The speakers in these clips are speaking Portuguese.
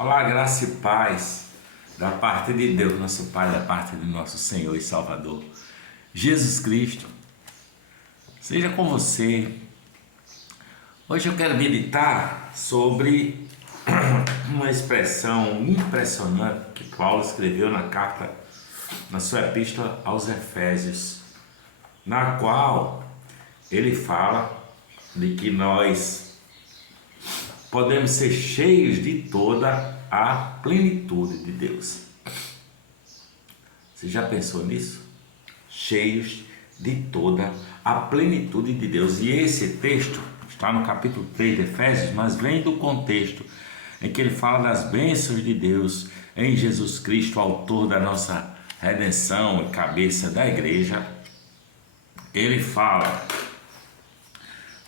Olá, graça e paz da parte de Deus, nosso Pai, da parte de nosso Senhor e Salvador, Jesus Cristo, seja com você. Hoje eu quero meditar sobre uma expressão impressionante que Paulo escreveu na sua epístola aos Efésios, na qual ele fala de que nós podemos ser cheios de toda a plenitude de Deus. Você já pensou nisso? Cheios de toda a plenitude de Deus. E esse texto está no capítulo 3 de Efésios, mas vem do contexto em que ele fala das bênçãos de Deus em Jesus Cristo, autor da nossa redenção e cabeça da igreja. Ele fala,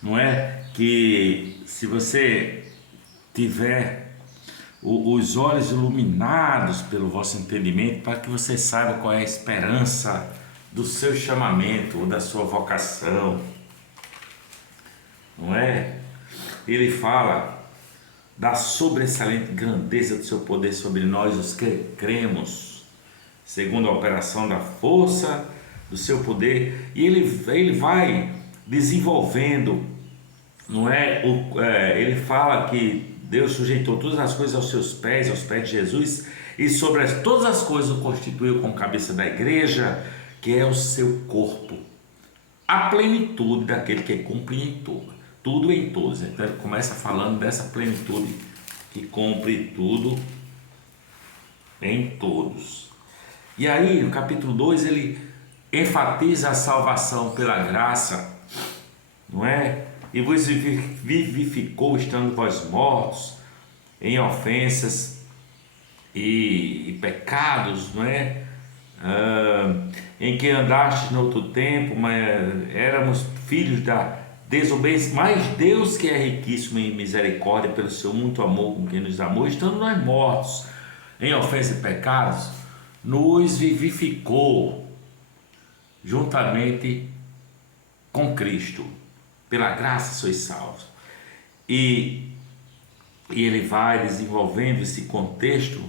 não é, que se você tiver os olhos iluminados pelo vosso entendimento, para que você saiba qual é a esperança do seu chamamento ou da sua vocação, não é? Ele fala da sobressalente grandeza do seu poder sobre nós, os que cremos, segundo a operação da força do seu poder, e ele vai desenvolvendo, não é? Ele fala que Deus sujeitou todas as coisas aos pés de Jesus, e sobre todas as coisas o constituiu como cabeça da igreja, que é o seu corpo, a plenitude daquele que cumpre em tudo em todos. Então ele começa falando dessa plenitude que cumpre tudo em todos. E aí no capítulo 2 ele enfatiza a salvação pela graça, não é? E vos vivificou, estando vós mortos em ofensas e pecados, não é? Em que andastes no outro tempo, mas éramos filhos da desobediência, mas Deus, que é riquíssimo em misericórdia, pelo seu muito amor com quem nos amou, estando nós mortos em ofensas e pecados, nos vivificou juntamente com Cristo. Pela graça sois salvos. E ele vai desenvolvendo esse contexto,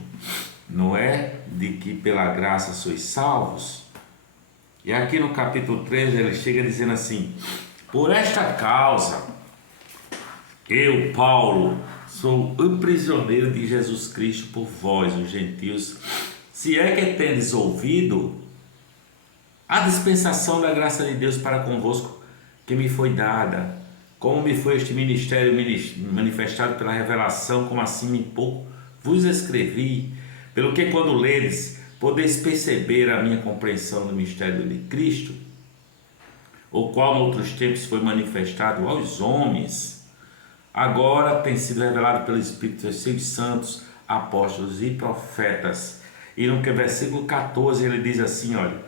não é? De que pela graça sois salvos. E aqui no capítulo 13 ele chega dizendo assim: por esta causa, eu, Paulo, sou o prisioneiro de Jesus Cristo por vós, os gentios, se é que tendes ouvido a dispensação da graça de Deus para convosco, que me foi dada, como me foi este ministério manifestado pela revelação, como assim em pouco vos escrevi, pelo que quando ledes, podeis perceber a minha compreensão do mistério de Cristo, o qual noutros tempos foi manifestado aos homens, agora tem sido revelado pelo Espírito aos seus santos, apóstolos e profetas. E no versículo 14 ele diz assim, olha: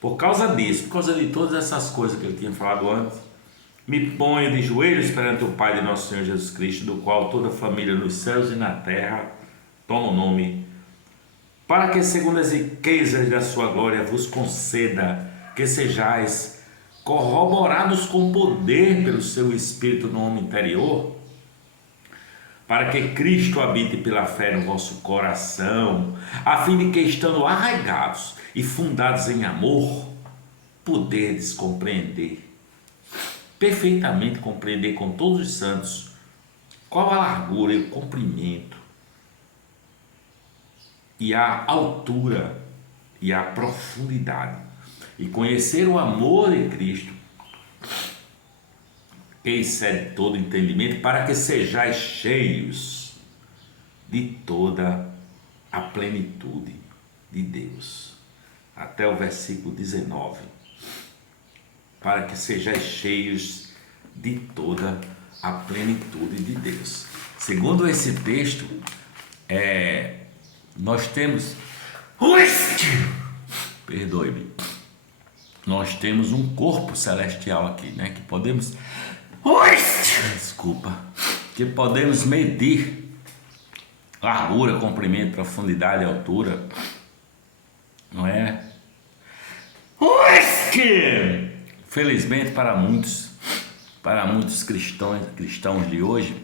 por causa disso, por causa de todas essas coisas que ele tinha falado antes, me ponho de joelhos perante o Pai de nosso Senhor Jesus Cristo, do qual toda a família nos céus e na terra toma o nome, para que segundo as riquezas da sua glória vos conceda que sejais corroborados com poder pelo seu Espírito no homem interior, para que Cristo habite pela fé no vosso coração, a fim de que, estando arraigados e fundados em amor, poderdes perfeitamente compreender com todos os santos qual a largura e o comprimento e a altura e a profundidade, e conhecer o amor de Cristo, que excede todo entendimento, para que sejais cheios de toda a plenitude de Deus. Até o versículo 19. Para que sejais cheios de toda a plenitude de Deus. Segundo esse texto, nós temos, perdoe-me, nós temos um corpo celestial aqui, né? Que podemos, que podemos medir largura, comprimento, profundidade e altura, não é? Felizmente para muitos cristãos de hoje,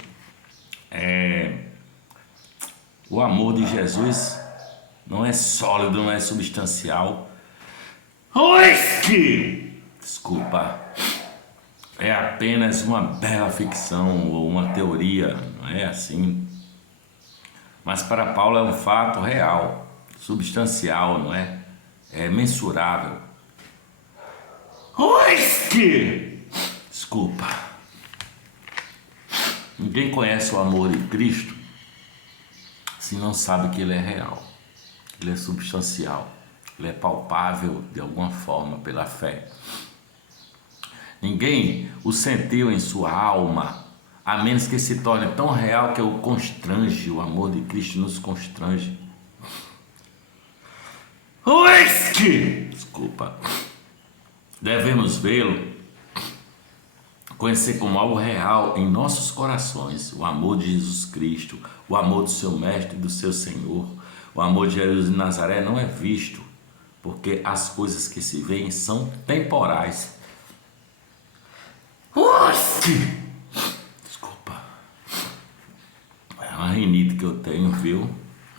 O amor de Jesus não é sólido, não é substancial. Desculpa. É apenas uma bela ficção ou uma teoria, não é assim? Mas para Paulo é um fato real, substancial, não é? É mensurável. Desculpa. Ninguém conhece o amor de Cristo se não sabe que ele é real, ele é substancial, ele é palpável de alguma forma pela fé. Ninguém o sentiu em sua alma, a menos que se torne tão real que o constrange. O amor de Cristo nos constrange. Desculpa. Devemos vê-lo, conhecer como algo real em nossos corações, o amor de Jesus Cristo, o amor do seu Mestre e do seu Senhor. O amor de Jesus de Nazaré não é visto, porque as coisas que se veem são temporais. Desculpa. É uma rinite que eu tenho, viu?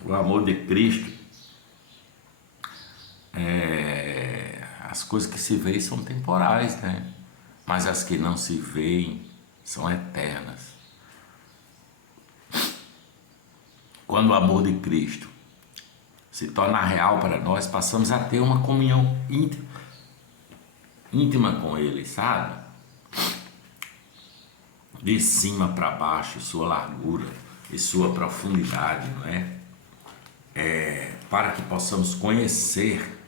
O amor de Cristo, as coisas que se veem são temporais, né? Mas as que não se veem são eternas. Quando o amor de Cristo se torna real para nós, passamos a ter uma comunhão íntima com Ele, sabe? De cima para baixo, sua largura e sua profundidade, não é? Para que possamos conhecer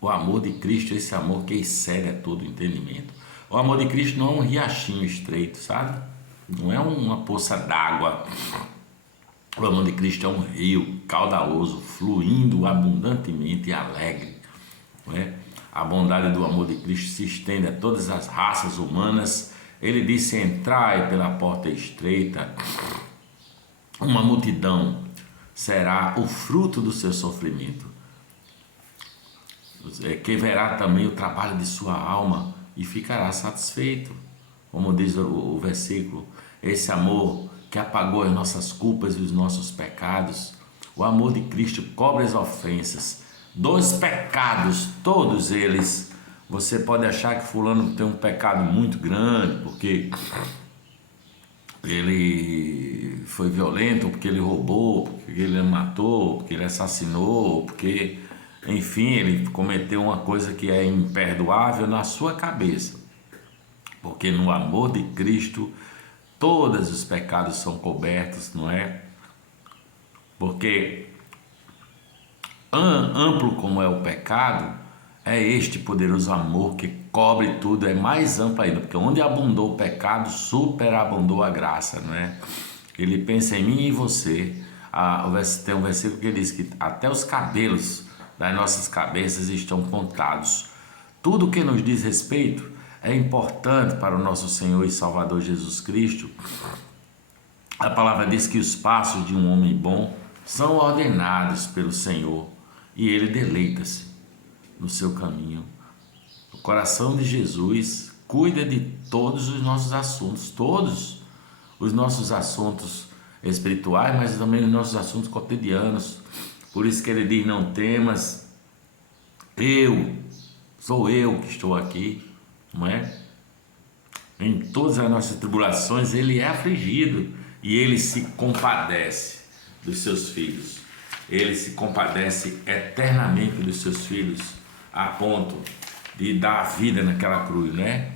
o amor de Cristo, esse amor que excede a todo entendimento. O amor de Cristo não é um riachinho estreito, sabe? Não é uma poça d'água. O amor de Cristo é um rio caudaloso, fluindo abundantemente e alegre, não é? A bondade do amor de Cristo se estende a todas as raças humanas. Ele disse: entrai pela porta estreita. Uma multidão será o fruto do seu sofrimento, que verá também o trabalho de sua alma e ficará satisfeito. Como diz o versículo, esse amor que apagou as nossas culpas e os nossos pecados. O amor de Cristo cobre as ofensas dos pecados, todos eles. Você pode achar que fulano tem um pecado muito grande porque ele foi violento, porque ele roubou, porque ele matou, porque ele assassinou, porque, enfim, ele cometeu uma coisa que é imperdoável na sua cabeça. Porque no amor de Cristo todos os pecados são cobertos, não é? Porque amplo como é o pecado, é este poderoso amor que cobre tudo, é mais amplo ainda, porque onde abundou o pecado, superabundou a graça, não é? Ele pensa em mim e em você. Tem um versículo que diz que até os cabelos das nossas cabeças estão contados. Tudo que nos diz respeito é importante para o nosso Senhor e Salvador Jesus Cristo. A palavra diz que os passos de um homem bom são ordenados pelo Senhor e ele deleita-se no seu caminho. O coração de Jesus cuida de todos os nossos assuntos, todos os nossos assuntos espirituais, mas também os nossos assuntos cotidianos. Por isso que ele diz: não temas, sou eu que estou aqui, não é? Em todas as nossas tribulações ele é afligido e ele se compadece dos seus filhos. Ele se compadece eternamente dos seus filhos, a ponto de dar a vida naquela cruz, né?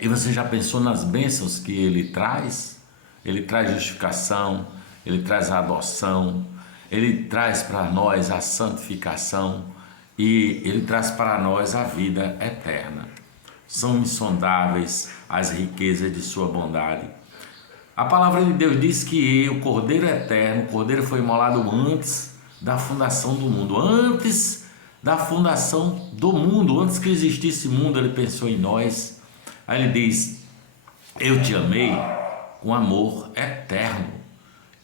E você já pensou nas bênçãos que ele traz? Ele traz justificação, ele traz a adoção, ele traz para nós a santificação e ele traz para nós a vida eterna. São insondáveis as riquezas de sua bondade. A palavra de Deus diz que o Cordeiro Eterno, o Cordeiro foi imolado antes da fundação do mundo. Antes da fundação do mundo, antes que existisse mundo, ele pensou em nós. Aí ele diz: eu te amei com amor eterno.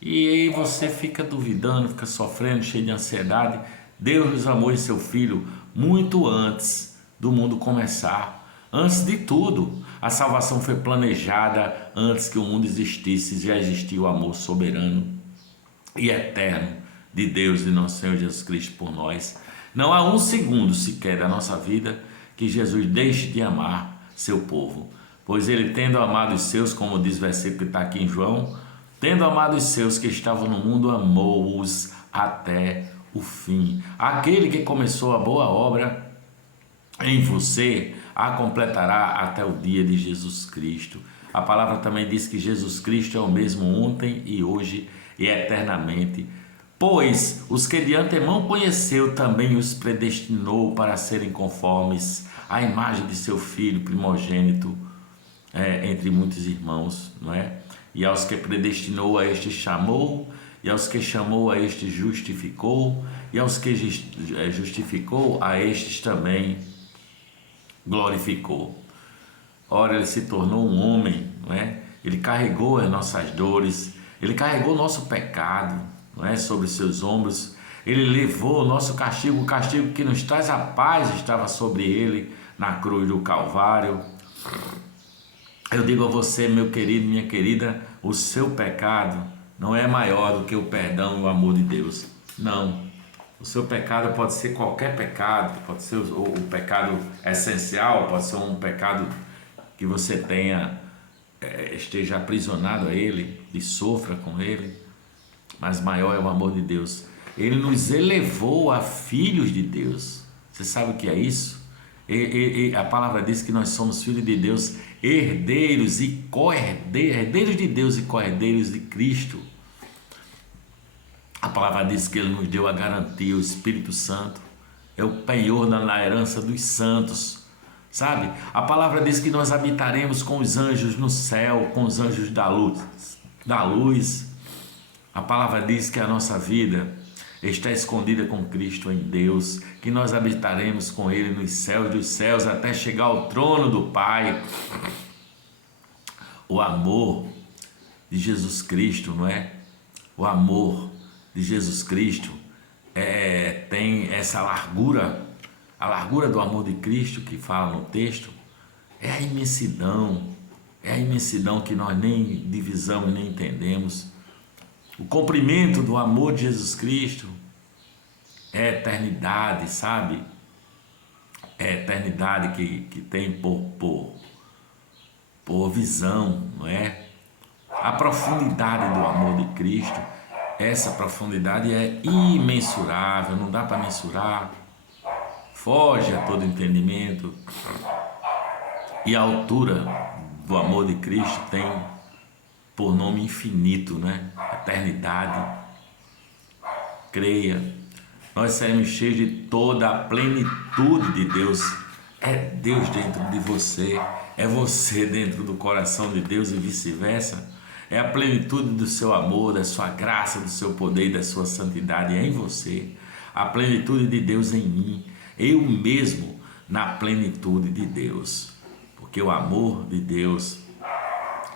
E aí você fica duvidando, fica sofrendo, cheio de ansiedade. Deus nos amou em seu Filho muito antes do mundo começar. Antes de tudo, a salvação foi planejada antes que o mundo existisse. Já existia o amor soberano e eterno de Deus e nosso Senhor Jesus Cristo por nós. Não há um segundo sequer da nossa vida que Jesus deixe de amar seu povo, pois ele, tendo amado os seus, como diz o versículo que está aqui em João, tendo amado os seus que estavam no mundo, amou-os até o fim. Aquele que começou a boa obra em você a completará até o dia de Jesus Cristo. A palavra também diz que Jesus Cristo é o mesmo ontem e hoje e eternamente. Pois os que de antemão conheceu também os predestinou para serem conformes à imagem de seu Filho primogênito, entre muitos irmãos, não é? E aos que predestinou, a este chamou, e aos que chamou, a este justificou, e aos que justificou, a estes também glorificou. Ora, ele se tornou um homem, não é? Ele carregou as nossas dores, ele carregou o nosso pecado, não é? Sobre seus ombros. Ele levou o nosso castigo, o castigo que nos traz a paz estava sobre ele na cruz do Calvário. Eu digo a você, meu querido, minha querida, o seu pecado não é maior do que o perdão e o amor de Deus. Não. O seu pecado pode ser qualquer pecado, pode ser o pecado essencial, pode ser um pecado que você esteja aprisionado a ele e sofra com ele, mas maior é o amor de Deus. Ele nos elevou a filhos de Deus. Você sabe o que é isso? A palavra diz que nós somos filhos de Deus, herdeiros e co-herdeiros, herdeiros de Deus e co-herdeiros de Cristo. A palavra diz que ele nos deu a garantia, o Espírito Santo é o penhor na herança dos santos, sabe? A palavra diz que nós habitaremos com os anjos no céu, com os anjos da luz. A palavra diz que a nossa vida está escondida com Cristo em Deus, que nós habitaremos com Ele nos céus dos céus até chegar ao trono do Pai. O amor de Jesus Cristo, não é? O amor de Jesus Cristo tem essa largura, a largura do amor de Cristo que fala no texto, é a imensidão que nós nem divisamos nem entendemos. O comprimento do amor de Jesus Cristo é a eternidade, sabe? É a eternidade que tem por visão, não é? A profundidade do amor de Cristo, essa profundidade é imensurável, não dá para mensurar, foge a todo entendimento. E a altura do amor de Cristo tem por nome infinito, né? Eternidade. Creia, nós seremos cheios de toda a plenitude de Deus. É Deus dentro de você, é você dentro do coração de Deus e vice-versa. É a plenitude do seu amor, da sua graça, do seu poder e da sua santidade em você. A plenitude de Deus em mim, eu mesmo na plenitude de Deus. Porque o amor de Deus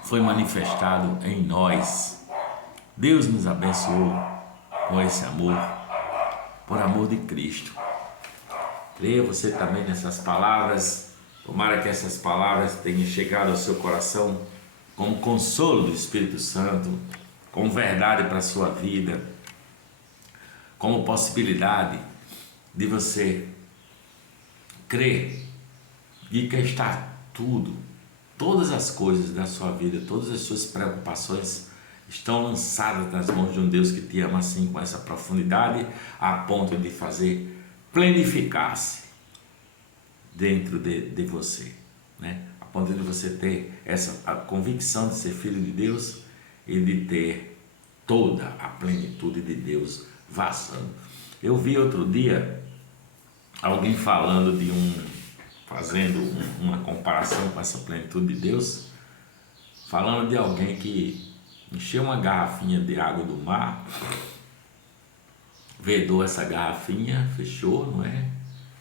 foi manifestado em nós. Deus nos abençoou com esse amor, por amor de Cristo. Creia você também nessas palavras. Tomara que essas palavras tenham chegado ao seu coração como consolo do Espírito Santo, como verdade para a sua vida, como possibilidade de você crer de que está tudo, todas as coisas da sua vida, todas as suas preocupações estão lançadas nas mãos de um Deus que te ama assim, com essa profundidade, a ponto de fazer planificar-se dentro de você, né? A ponto de você ter a convicção de ser filho de Deus e de ter toda a plenitude de Deus vazando. Eu vi outro dia alguém falando fazendo uma comparação com essa plenitude de Deus, falando de alguém que encheu uma garrafinha de água do mar, vedou essa garrafinha, fechou, não é?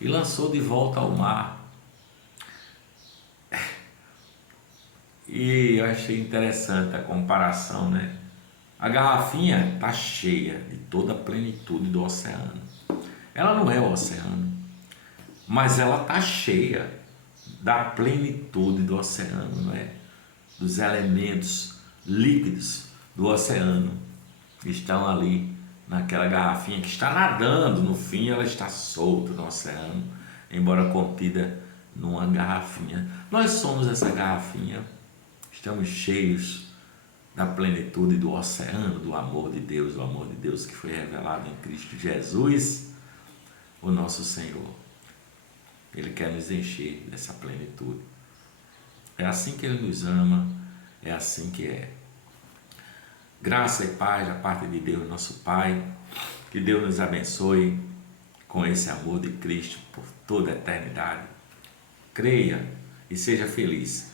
E lançou de volta ao mar. E eu achei interessante a comparação, né? A garrafinha está cheia de toda a plenitude do oceano. Ela não é o oceano, mas ela está cheia da plenitude do oceano, não é? Dos elementos líquidos do oceano. estão ali naquela garrafinha que está nadando, no fim ela está solta no oceano, embora contida numa garrafinha. Nós somos essa garrafinha, estamos cheios da plenitude do oceano do amor de Deus, o amor de Deus que foi revelado em Cristo Jesus, o nosso Senhor. Ele quer nos encher dessa plenitude. É assim que Ele nos ama, é assim que é. Graça e paz da parte de Deus, nosso Pai. Que Deus nos abençoe com esse amor de Cristo por toda a eternidade. Creia e seja feliz.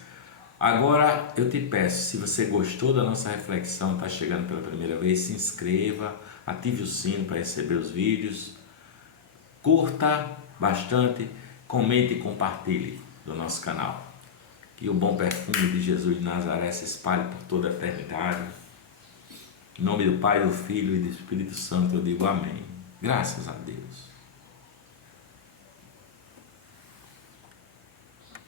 Agora eu te peço, se você gostou da nossa reflexão, está chegando pela primeira vez, se inscreva, ative o sino para receber os vídeos, curta bastante, comente e compartilhe do nosso canal. Que o bom perfume de Jesus de Nazaré se espalhe por toda a eternidade. Em nome do Pai, do Filho e do Espírito Santo eu digo amém. Graças a Deus.